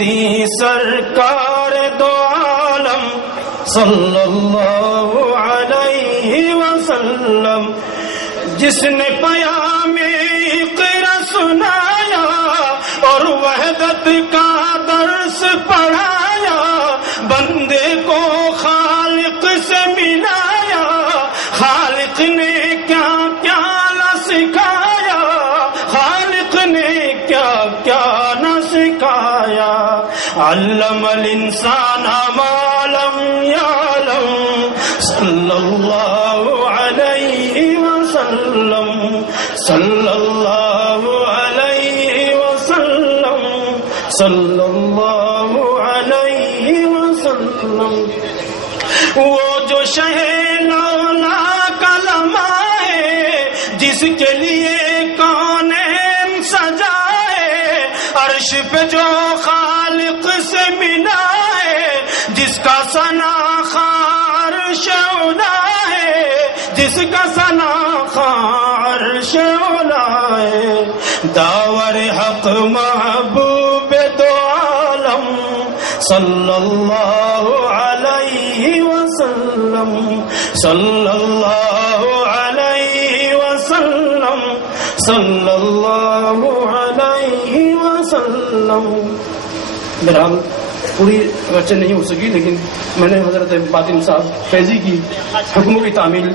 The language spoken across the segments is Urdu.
دی سرکار دو عالم صلی اللہ علیہ وسلم، جس نے پیام اقرا سنایا اور وحدت کا درس پڑھایا، بندے کو خالق سے ملایا، خالق نے کیا کیا نہ سکھایا، خالق نے کیا کیا نہ سکھایا۔ علم الانسان ما لم یعلم صلی اللہ علیہ وسلم، صلی اللہ علیہ وسلم، صلی اللہ علیہ وسلم۔ وہ جو شہ لولا کلمہ ہے، جس کے لیے کونین سجائے، عرش پہ جو خالق سے ملا ہے، جس کا ثنا عرش اولا ہے، جس کا ثنا عرش اولا ہے۔ داور حق محبوب دو عالم صلی اللہ علیہ وسلم، صلی اللہ علیہ وسلم، صلی اللہ علیہ وسلم۔ بہرحال پوری چرچہ نہیں ہو سکی، لیکن میں نے حضرت باطن صاحب فیضی کی حکموں کی تعمیل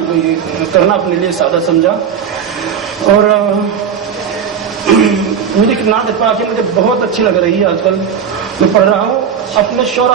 کرنا اپنے لیے سادہ سمجھا، اور مجھے ایک نعت پاک مجھے بہت اچھی لگ رہی ہے، آج کل میں پڑھ رہا ہوں اپنے شعرا